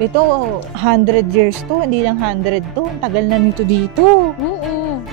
Ito, 100 years to, hindi lang 100 to. Ang tagal na nito dito. Oo.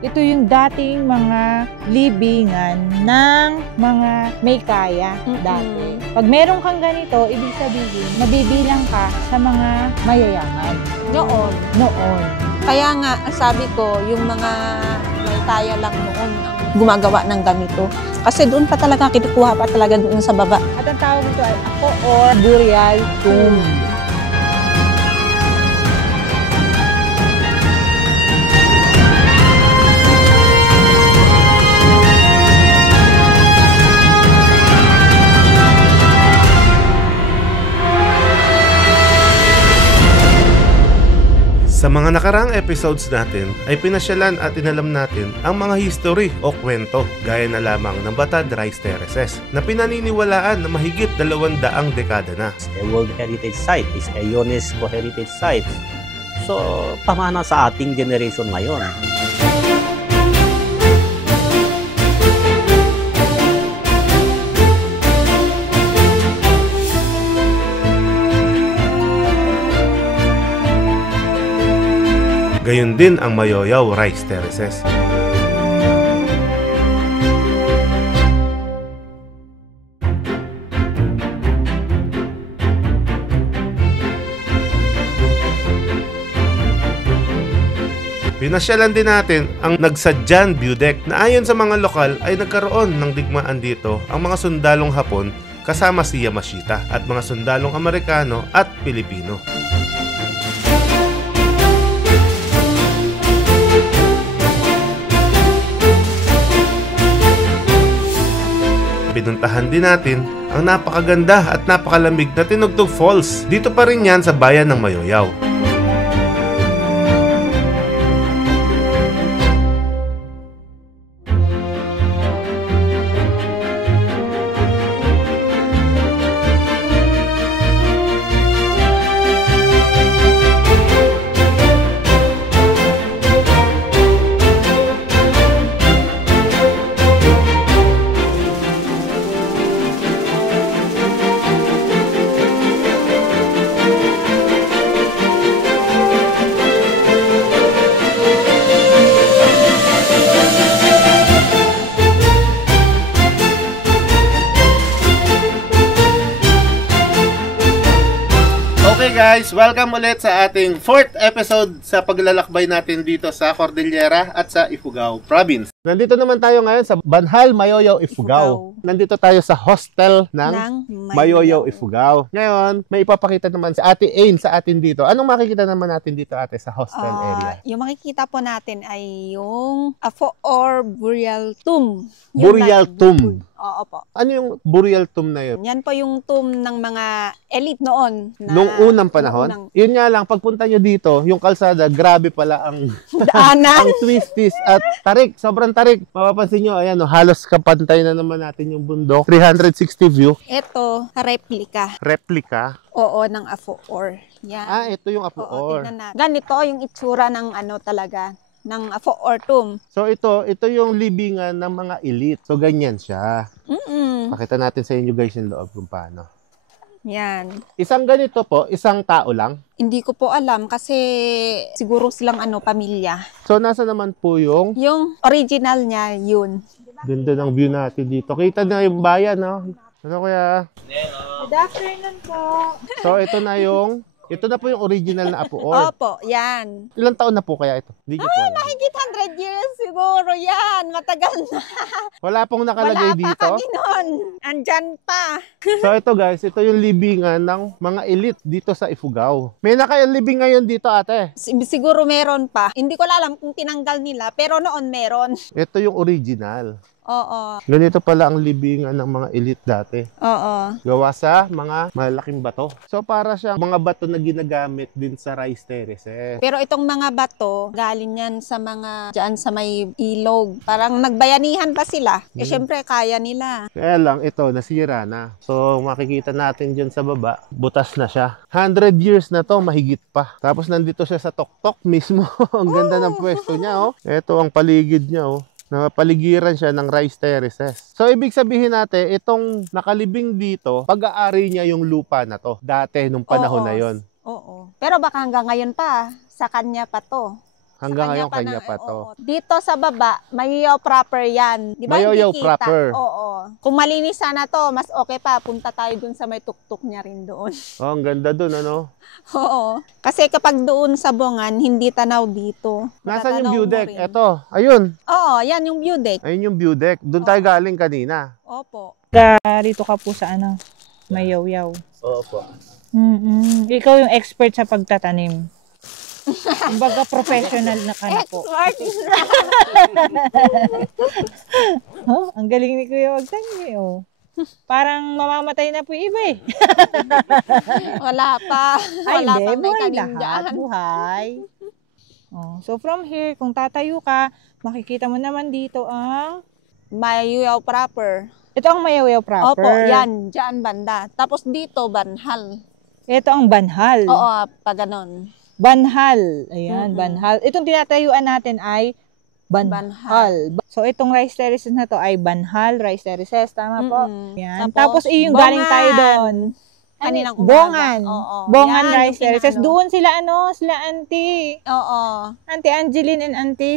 Ito yung dating mga libingan ng mga may kaya dati. Pag meron kang ganito, ibig sabihin, mabibilang ka sa mga mayayaman. Noon. Kaya nga, sabi ko, yung mga may kaya lang noon ang gumagawa ng ganito. Kasi doon pa talaga, kinukuha pa talaga doon sa baba. At ang tawag nito ay ako or burial tomb. Sa mga nakaraang episodes natin ay pinasyalan at inalam natin ang mga history o kwento gaya na lamang ng Batad Rice Terraces na pinaniniwalaan na mahigit 200 dekada na. A World Heritage Site is a UNESCO Heritage Site. So, pamana sa ating generation ngayon. Gayon din ang Mayoyaw Rice Terraces. Pinasyalan din natin ang Nagsadyan View Deck na ayon sa mga lokal ay nagkaroon ng digmaan dito ang mga sundalong Hapon kasama si Yamashita at mga sundalong Amerikano at Pilipino. Pinuntahan din natin ang napakaganda at napakalamig na Tinugtog Falls. Dito pa rin yan sa bayan ng Mayoyaw. Okay guys, welcome ulit sa ating 4th episode sa paglalakbay natin dito sa Cordillera at sa Ifugao Province. Nandito naman tayo ngayon sa Banhal, Mayoyaw, Ifugao. Nandito tayo sa hostel ng Mayoyaw, Ifugao. Ngayon, may ipapakita naman si Ate Ain sa atin dito. Anong makikita naman natin dito, ate, sa hostel area? Yung makikita po natin ay yung Afo or Burial Tomb. Burial Tomb. Oo po. Ano yung Burial Tomb na yun? Yan po yung tomb ng mga elite noon. Nung unang panahon? Yun nga lang, pagpunta nyo dito, yung kalsada, grabe pala ang daanan. ang twisties at tarik. Sobrang tarik. Mapapansin nyo, ayan, no, halos kapantay na naman natin yung bundok. 360 view. Ito, replika. Replika? Oo, ng Afo or. Yan. Ah, ito yung Afo Oo, or. tingnan natin. Ganito yung itsura ng ano talaga, ng Afo or tomb. So ito yung libingan ng mga elite. So ganyan siya. Pakita natin sa inyo guys yung loob kung paano. Yan. Isang ganito po, isang tao lang. Hindi ko po alam kasi siguro silang pamilya. So nasa naman po yung original niya, yun. ganda ng view natin dito. Kita na yung bayan, no? Ano kaya? Good afternoon po. So ito na po yung original na Apo or. Opo, yan. Ilang taon na po kaya ito? Hindi niyo po alam. Mahigit 100 years siguro yan. Matagal na. Wala pong nakalagay dito. Wala pa Panginoon. Andyan pa. So ito guys, ito yung libingan ng mga elite dito sa Ifugao. May naka-libing ngayon dito, ate. Siguro meron pa. Hindi ko alam kung tinanggal nila, pero noon meron. Ito yung original. Oo. Ganito pala ang libingan ng mga elite dati. Oo. Gawa sa mga malaking bato. So para siya mga bato na ginagamit din sa rice terraces. Pero itong mga bato, galing yan sa mga dyan sa may ilog. Parang nagbayanihan pa sila. Eh syempre kaya nila. Kaya lang ito, nasira na. So makikita natin dyan sa baba, butas na siya. 100 years na to, mahigit pa. Tapos nandito siya sa Toktok mismo. Ang ganda ng pwesto niya, oh. Ito ang paligid niya, oh. Napaligiran siya ng rice terraces. So, ibig sabihin natin, itong nakalibing dito, pag-aari niya yung lupa na to. Dati, nung panahon na yon. Pero baka hanggang ngayon pa, sa kanya pa to. Hanggang Sa ngayon kanya na- pa to. oo. Dito sa baba, Mayoyaw proper yan. Di ba? Mayoyaw Hindi kita. proper. Oo. Kung malinis sana to, mas okay pa. Punta tayo dun sa may tuktok niya rin doon. Oh, ang ganda dun, ano? Oo. Kasi kapag doon sa Bongan, hindi tanaw dito. Nasaan yung Matatanaw view mo deck? rin. Eto, ayun. Oo, yan yung view deck. Ayun yung view deck. Doon tayo galing kanina. Opo. Rito ka po sa ano, Mayoyaw. Oo po. Ikaw yung expert sa pagtatanim. Kumbaga professional na ka na po. Expert. Oh, ang galing ni Kuya Wagtanim eh, oh. Parang mamamatay na po yung iba eh. Wala pa. Ay, Wala hindi. pa may Buhay kanin lahat. dyan. Buhay. Oh, so from here, kung tatayo ka, makikita mo naman dito ang... Mayoyaw proper. Ito ang Mayoyaw proper. Opo, yan. Diyan banda. Tapos dito, Banhal. Ito ang Banhal. Oo, pa ganon. Banhal. Ayan, Mm-mm. Banhal. Itong tinatayuan natin ay Banhal. So, itong rice terraces na to ay Banhal rice terraces. Tama po? Mm-mm. Yan. Tapos, yung galing tayo doon. Kaninang Bongan. umaga. Oo. Bongan Yan, rice yung terraces. pinaano. Doon sila, sila auntie. Oo. Auntie Angeline and Auntie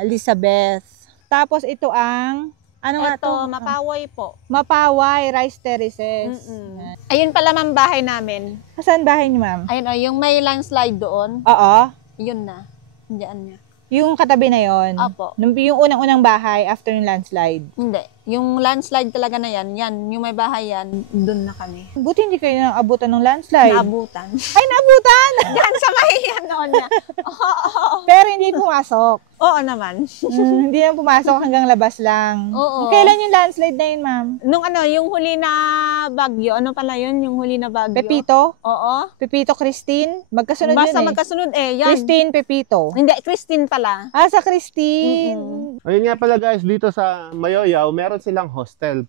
Elizabeth. Tapos, ito ang, nga Ito, to? Mapaway po. Mapaway rice terraces. Mm-mm. Ayun pala ma'am bahay namin. Saan bahay niyo, ma'am? Ayun o, yung may landslide doon. Oo. Yun na. Diyan niya. Yung katabi na yon. Opo. Yung unang-unang bahay after yung landslide. Hindi. Yung landslide talaga na yan. Yung may bahay yan, doon na kami. Buti hindi kayo naabutan ng landslide. Naabutan. Ay, naabutan! Diyan sa may noon niya. Oo. Pero hindi pumasok. Oo naman. Hindi na pumasok hanggang labas lang. Oo. Kailan yung landslide na yun, ma'am? Nung yung huli na bagyo, ano pala yun? Yung huli na bagyo? Pepito? Oo. Pepito, Christine? Magkasunod Basta yun eh. magkasunod yan. Christine, Pepito. Hindi, Christine pala. Ah, sa Christine. Mm-mm. Ayun nga pala guys, dito sa Mayoyaw, meron silang hostel.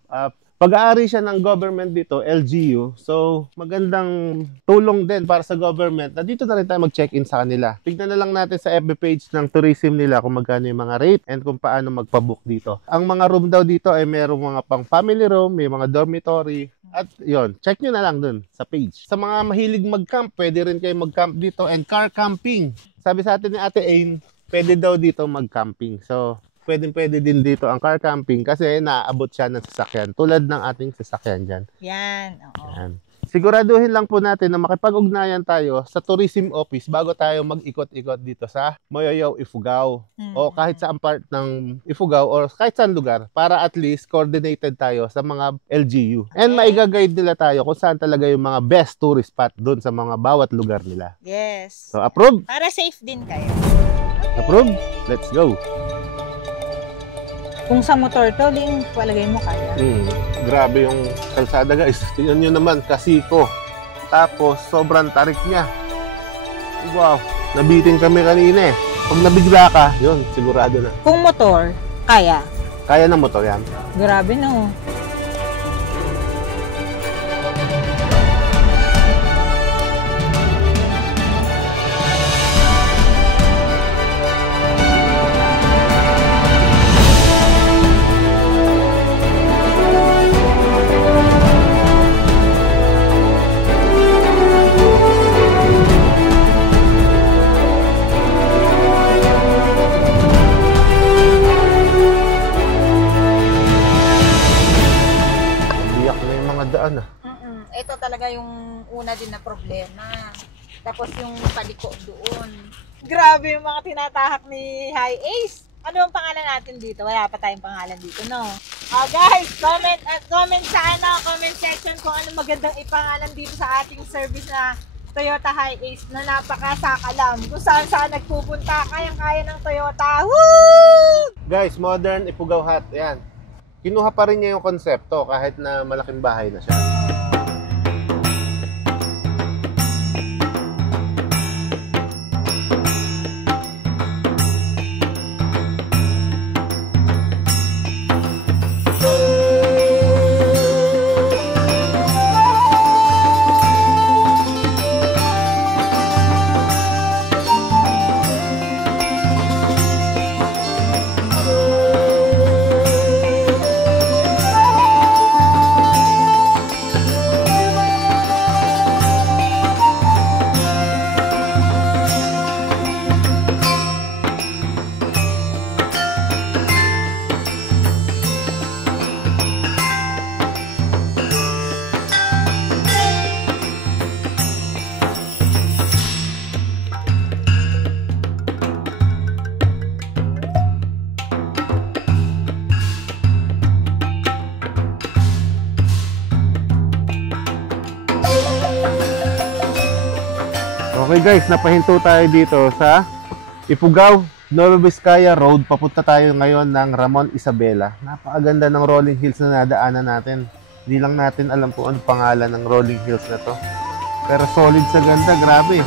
Pag-aari siya ng government dito, LGU. So, magandang tulong din para sa government na dito na rin tayo mag-check-in sa kanila. Tignan na lang natin sa FB page ng tourism nila kung magkano yung mga rate and kung paano magpabook dito. Ang mga room daw dito ay merong mga pang family room, may mga dormitory. At yon, check nyo na lang dun sa page. Sa mga mahilig mag-camp, pwede rin kayo mag-camp dito and car camping. Sabi sa atin ni Ate Ain, pwede daw dito mag-camping. So, pwede din dito ang car camping kasi naaabot siya ng sasakyan. Tulad ng ating sasakyan dyan. Yan. Oo. Yan. Siguraduhin lang po natin na makipag-ugnayan tayo sa tourism office bago tayo mag-ikot-ikot dito sa Mayoyaw, Ifugao. O kahit saan part ng Ifugao or kahit saan lugar para at least coordinated tayo sa mga LGU. And maiga-guide nila tayo kung saan talaga yung mga best tourist spot doon sa mga bawat lugar nila. Yes. So, approve? Para safe din kayo. Approve? Let's go! Kung sa motor to, Ling, palagay mo kaya. Grabe yung kalsada guys. Tingnan nyo naman, kasiko. Tapos, sobrang tarik niya. Wow, nabitin kami kanina eh. Pag nabigla ka, yun, sigurado na. Kung motor, kaya. Kaya ng motor yan. Grabe no. Biyak na yung mga daan ah. Ito talaga yung una din na problema. Tapos yung paliko doon. Grabe yung mga tinatahak ni High Ace. Ano ang pangalan natin dito? Wala pa tayong pangalan dito, no? Guys, comment sa comment section kung ano magandang ipangalan dito sa ating service na Toyota High Ace na napakasakalam. Kung saan nagpupunta, kayang-kaya ng Toyota. Woo! Guys, modern Ifugao Hut. Yan. Kinuha pa rin niya yung konsepto kahit na malaking bahay na siya. Okay guys, napahinto tayo dito sa Ifugao, Nueva Vizcaya Road. Papunta tayo ngayon ng Ramon Isabela. Napakaganda ng rolling hills na nadaanan natin. Hindi lang natin alam kung ano pangalan ng rolling hills na to. Pero solid sa ganda, grabe.